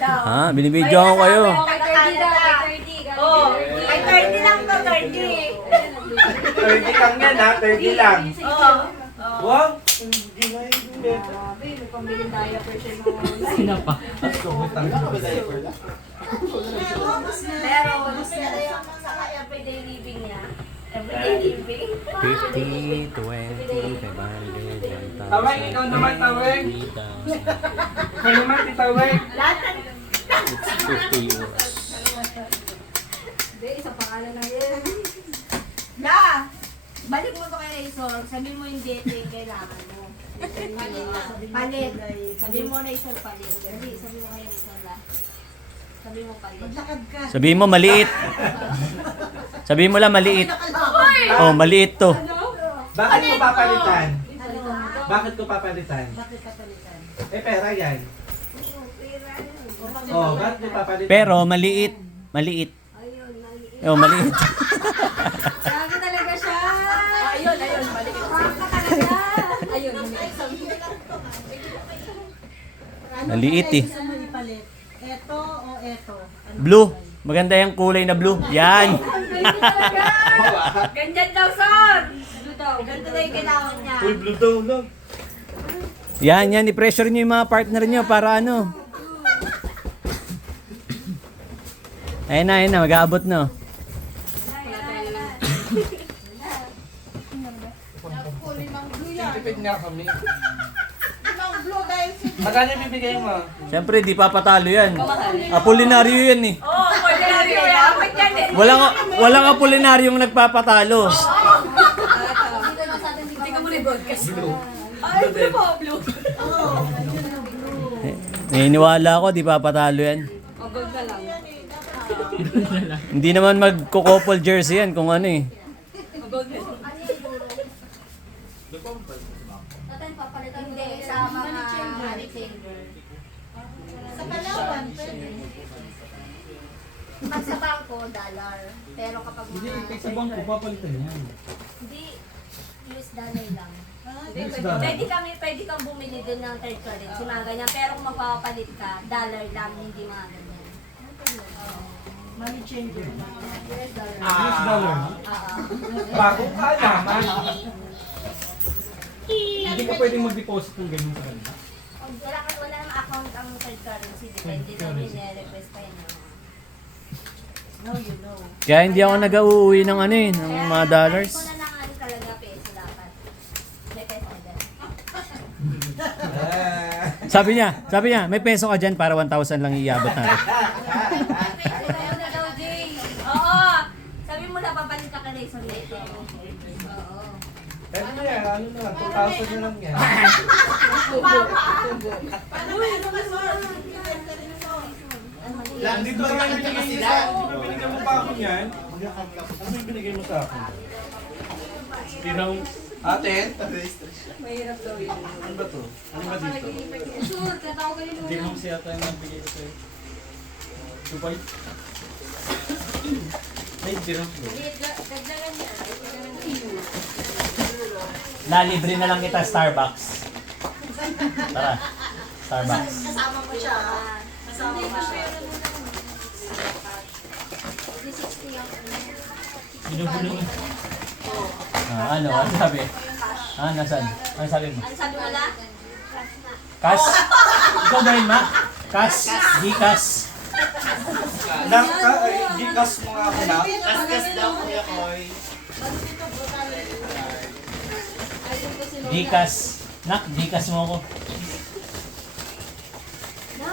Ha? Binibidyo ko kayo. Kay 30 daw, kay 30. Oh, ay 30 lang to, 30. 30 lang yan ha, 30 lang. Oo. Wow! Hindi nga yun. Grabe, may pambiling diaper siya mo. Sinapa. Pero, sa everyday living niya, everyday living. 50, 20, 500, 1,000. Tawag, ikaw naman, tawag. 3,000. Ikaw naman, titawag. Lahat ng It's 50 euros. Hindi, isang pangalan na yan. Na! Balik mo to kay Razor, sabihin mo yung date yung kailangan mo. Palit. Sabihin mo na isang palit. Dali, sabihin mo kay Razor la. Sabihin mo palit. Sabihin mo maliit. Sabihin mo lang maliit. Oh, maliit to. Bakit ko papalitan? Ano? Bakit ko papalitan? Bakit kapalitan? Eh, pera yan. Oh, bakit ko papalitan? Pero maliit. Maliit. Ayun, maliit. Oh, maliit. Grabe talaga siya. Ayun, balik ito. Prangka talaga. Ayun, Maliit eh. Gusto mo ipalit? Eto o eto? Ano Blue. Maganda yung kulay na blue. Yan. ang baby talaga. Ganyan daw, son! Ano daw? Ganito na yung kailangan niya. Full blue daw lang. Yan. I-pressure nyo yung mga partner nyo para ano. Ayun na. Mag-aabot na. Tipid nga kami. Magkano bibigay mo? Siyempre, di papatalo yan. Apolinaryo yan eh. Oo, oh, ordinary ko yan. Ba't yan eh? Walang apolinaryong nagpapatalo. Hindi ka muna i-broadcast. Ay, blue po, blue. Naniniwala ako, di papatalo yan. O, gold na lang. Hindi naman magko-couple jersey yan kung ano eh. O, gold na lang. Tatay, papalitan hindi sa mga money changer. Sa Palawan, pwede. Pag sa bangko, dollar. Pero kapag mga... papalitan yan. Hindi, US dollar lang. US dollar. Pwede kang bumili din ng third currency, mga ganyan. Pero kung magpapalit ka, dollar lang, hindi mga ganyan. Money changer. US dollar. US dollar. Oo. Bagong ka naman. Hindi ka pwedeng mag-deposit ng ganyan sa kanila. Wala namang account ang third currency. Depende na rin request pa yun. No, you know. Kaya hindi ako nag-uuwi ng ano eh, ng mga dollars. Kaya na lang ano talaga peso dapat. May peso ka dyan. Sabi niya, may peso ka dyan para 1,000 lang iabot natin. Ayaw na daw, Jay. Oo. Sabi mo na papalit ka kay Rayson dito. Oo. Ano yan? Ano na? 2,000 na lang yan. Dito lang yung binigay mo sa akin. Binigyan mo pa ako niyan. Ano yung binigay mo sa akin? Tinang Atin? Mahirap daw yun. Ano ba to? Ano ba dito? Sure, tatawag ka hindi mo siya tayo nagbigay ko sa'yo. Dubai. Ay, dirang ko. Dagdagan niya. Nalibre na lang kita Starbucks. Tara, Starbucks. Kasama mo siya. Kasama mo siya. 60 ang Binubulong. Ano sabi? Nasaan? Ano sabi mo? Ano sabi mo na? Cash? Ikaw ba yun, Ma? Cash? Gcash? Gikas mo nga ako na. Kaskas daw kuya Koy. Gcash? Nak, Gcash mo ako. Na!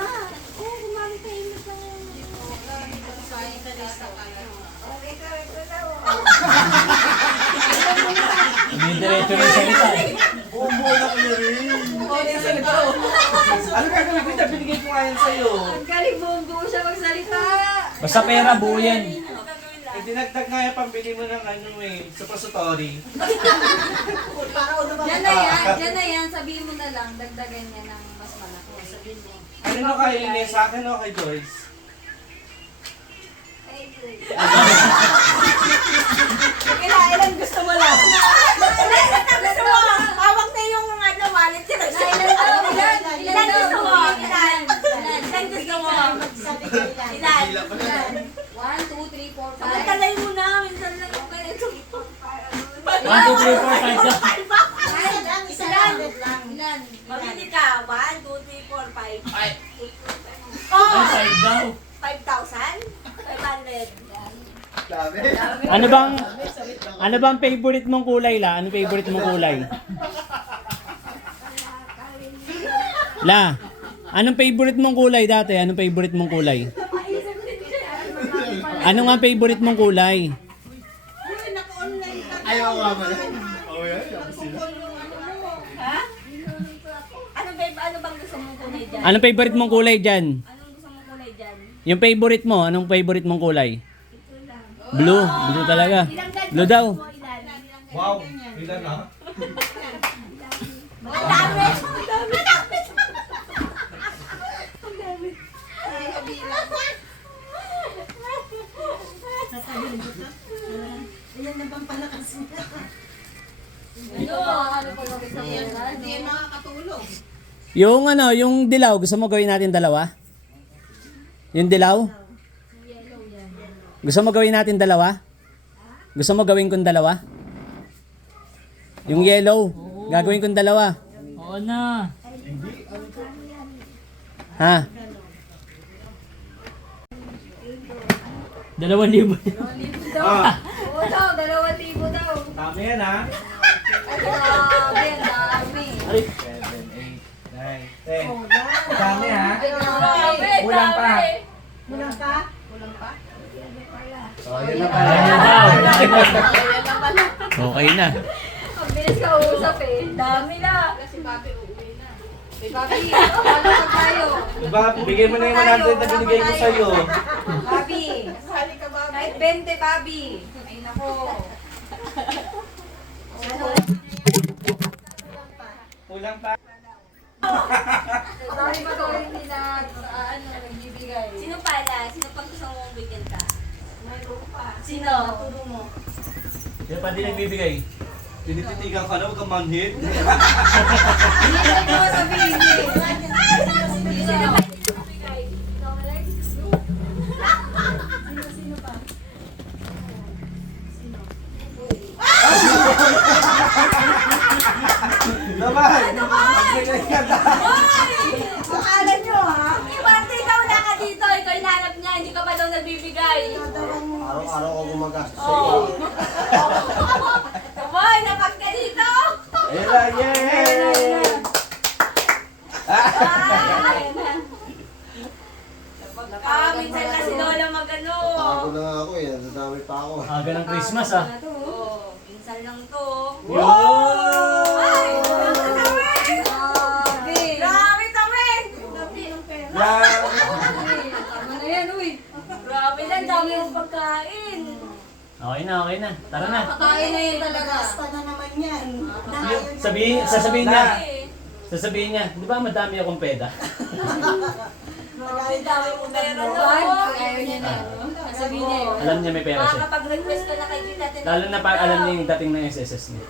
Oo, gumamit tayo ng Diretso na yung salita eh. Bumbo na kayo rin. Ano gagawin ko dyan? Binigay ko nga yan sa'yo. Ang galing buong siya magsalita! Basta pera, buo yan. Eh, dinagdag nga yung pambili mo ng ano eh, suppository. Yan na yan, sabihin mo na lang, dagdagan niya ng mas malaki. Sabihin mo. Ano na kayo Ines? Sa akin o kay Joyce? Ilan gusto mo lang? Ilan gusto mo? Hawak na yung wallet. Ilan daw? Ilan? Ilan gusto mo? Ilan? Ilan Ilan gusto mo? Ilan? 1, 2, 3, 4, 5. Pagkatalay mo na. Minsan lang yung kaya. 1, 2, 3, 4, 5. Ilan? Ilan? Mamili ka. 1, 2, 3, 4, 5. Ay, Oh! 5 daw. 5,000? 500. Ano bang favorite mong kulay, La? Anong favorite mong kulay? La, anong favorite mong kulay dati? Anong favorite mong kulay? Ano nga favorite mong kulay? Ayaw nga ba? Ha? Ano bang gusto mong kulay dyan? Anong favorite mong kulay dyan? Anong gusto mong kulay dyan? Yung favorite mo, anong favorite mong kulay? Blue. Blue talaga. Blue daw. Wow, ilan na? Ang dami! Ilan na bang palakas niya? Ano pa gusto mo? Hindi yan makakatulog. Yung ano, yung dilaw, gusto mo gawin natin dalawa? Yung dilaw? Gusto mo gawin natin dalawa? Gusto mo gawin kong dalawa? Yung yellow, gagawin kong dalawa. Oo na. Ha? 2,000. Ah, Oo daw, 2,000 daw. dami yan ha. Ay, grabe, ang dami. 7, 8, 9, 10. Dami ha. Grabe, Kulang pa. dami. Kulang pa? So, yun na pala. Okay na. Ang bilis ka usap eh. Dami na. Kasi Bobby uuwi na. Bobby, paano ka tayo? Diba, bigay mo na yung 100 na binigay ko sa'yo. Bobby. Kahit 20, Bobby. Ay, nako. Kulang pa. Dami ba gawin nila nagbibigay? Sino pala? Sino pang gusto mong bigyan ka? Mayroon pa. Sino? Turo mo. Sino pa din nagbibigay? Tinititigan ka na, huwag kang manhid. Hindi mo sabihin eh. Sino pa bigay? Ikaw malay? Sino pa? Naman! Magbigay ka na. Pangalan nyo ha? Ibante ikaw wala ka dito. Ikaw inanap niya. Hindi ka pa daw nagbibigay. Araw-araw ako gumagastos. Oo. Boy, napag ka dito. Ayun na, yay! Minsan na si Lola magano. Tago na nga ako eh. Nadami pa ako. Aga ng Christmas ah. Oo, minsan lang to. Ay, grabe. Grabe tawid. Tama na yan, uy. Grabe lang, dami yung pagkain. Okay na. Tara na. Pagkain na yun talaga. Basta na naman yan. Sasabihin niya, di ba madami akong peda? Grabe, dami mo pera no. Ayaw niya na. Sabihin niya yun. Alam niya may pera siya. Makakapag-request ka na kay Tita Tita. Lalo na pag alam niya yung dating ng SSS niya.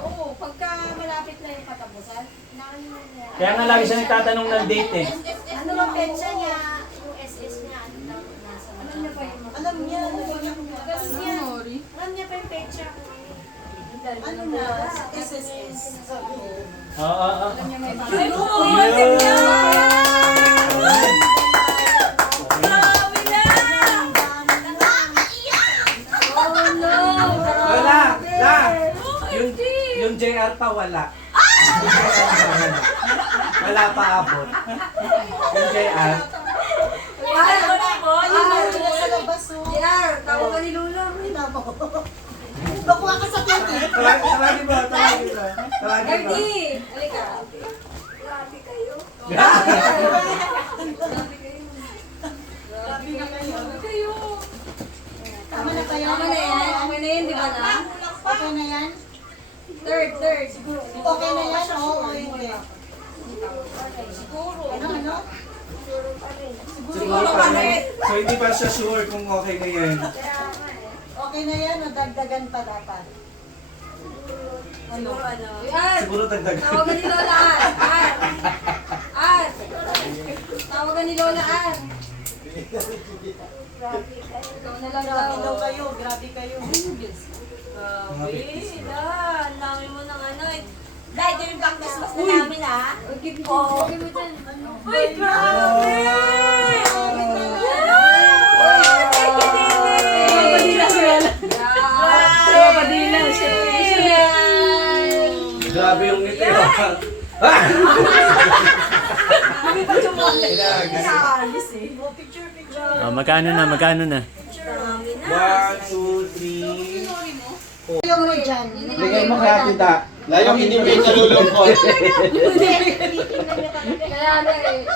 Oo, pagka malapit na yung katapusan, nakalimutan niya. Kaya nga lagi siya nagtatanong ng date eh. Ano ba petsa niya? Yung SS niya, ano daw nasa Alam niya pa yung Alam niya. Alam niya pa yung petsa. Ano na? Sa SSS. Oo. Ay, bumawasin niya! Grabe na! Oh no! Wala! La! OMG! Yung JR pa wala. Wala pa abot. Yung JR. Ay, ano mo? Sila sa labas oh. JR, tawag ka ni Lula. Bakuha ka sa plate eh. Tawagin mo. Erdi! Halika. Grabe kayo. Grabe Grabe kayo. Tama na kayo. Tama na yan. Okay na yun, di ba na? Okay na yan? Third. Okay na yan? Oo, hindi. Siguro. Ano? Siguro pa rin. So hindi pa siya sure kung okay na yan. Okay na yan o dagdagan pa dapat? Siguro ano? Yan! Siguro dagdagan. Tawag ka ni Lola. An! Tawagan ni Lola Ann. Ikaw na lang daw. kayo, grabe kayo. Grabe, da. Ang dami mo ng ano eh. Dahil ito yung pang Christmas na namin ha. Oo. Uy, grabe! Grabe yung ngiti. Oh, magkano na, magkano na? 1, 2, 3. Ayaw mo dyan. Bigay mo kaya kita. Layong hindi mo yung nalulungkot.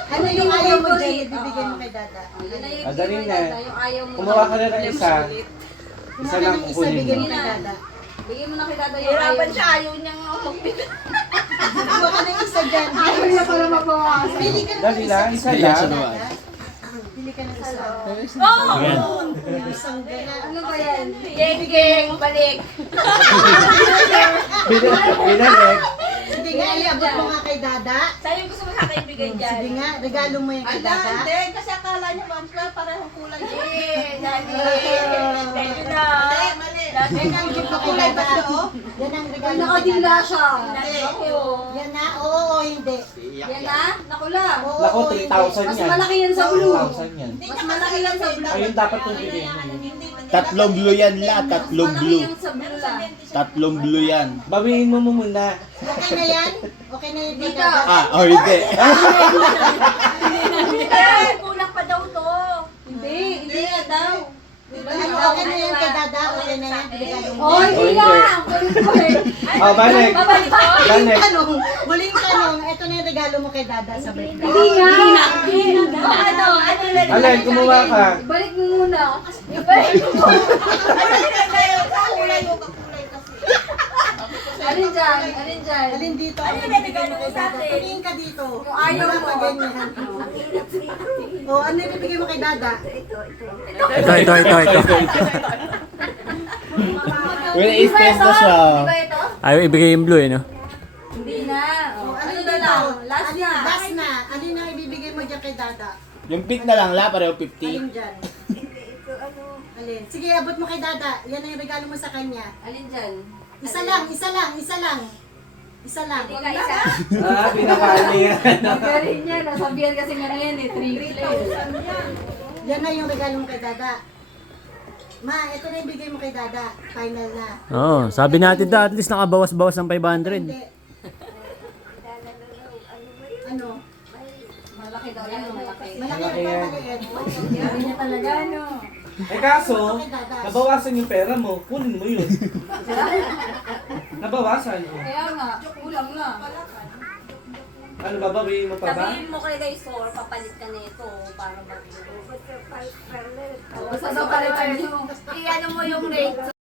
Ano yung ayaw mo dyan? Ibibigay mo kay Dada. Madali na. Kumuha ka na ng isa. Isa lang Isa kukunin bigay mo mo. kay Dada. Bigyan mo na kay Dada yung hirapan siya. Ayaw niyang magpita. Kumuha ka ng isa dyan. Ayaw niya para mabawasan. Pili ka ng Dali lang, isa lang. Pili ka ng isa. Ayan. Yung isang gana. Ano ba yan? Bigay mo balik. Binalik. Sige nga, iabot mo nga kay Dada. Sa'yo yung gusto mo sa akin ibigay dyan. Sige nga, regalo mo yan kay Dada. kasi akala niya ma'am Flor, parehong kulay. Eh, Daddy. Thank you na. Daddy, Yan ang gift mo kay Dada. Yan ang regalo mo kay nakadila Dada. siya. Yan na, oo, hindi. Yan na, nakula. Oo, Lako, hindi. 3,000 Mas yan. malaki yan sa blue. 3,000 yan. Mas malaki yan sa blue. Ayun dapat yung bigay mo. Tatlong blue yan la, tatlong Malaki blue. yan sa blue lang. Tatlong blue yan. Bawiin mo muna. Okay na yan? Okay na yan kay Dito. Dada? Ah, oh hindi. Eh, kulang pa daw to. Hindi na daw. Ano, okay na yan kay Dada? Okay na yan? Regalo mo. Oh, hindi na. Oh, balik. Babalik ko. Balik. Huling tanong, ito na yung regalo mo kay Dada sa birthday. Hindi na. Ano na? Alin, kumuha ka. Balik mo muna. Balik mo. Alin dyan? Alin dyan? Alin dito? Ano yung regalo mo sa atin? Tumingin ka dito. Yung ayaw Wala mo. pa ganyan. O, ano yung bibigay mo kay Dada? Ito. Well, i-stress na siya. Di ba ito? Ayaw ibigay yung blue eh, no? Hindi na. O, Ano alin na dito? lang? Last Alin- na. Last na. Alin na ibibigay mo dyan kay Dada? Yung pink na lang la, pareho 50. Alin dyan? Alin? Sige, abot mo kay Dada. Yan ang regalo mo sa kanya. Alin dyan? Isa lang, isa lang, isa lang. Isa lang. Hindi ka isa. Ah, pinakali yan. Magaling niya. Nasabihan kasi nga na yan eh. 3 Yan na yung regalo mo kay Dada. Ma, ito na yung bigay mo kay Dada. Final na. Oh, sabi natin da, at least nakabawas-bawas ng 500. Hindi. Ano? Malaki daw yan. Malaki. Malaki Malaki pa, yan. maliit. Sabi niya talaga no. Eh kaso, nabawasan yung pera mo. Kunin mo yun. Nabawasan. Oh. Kaya nga. Kulang na. Ano, babawiin mo pa ba? Sabihin mo kay Daisor, papalit ka nito para mag- Basta daw palitan nyo. I-ano mo yung rate.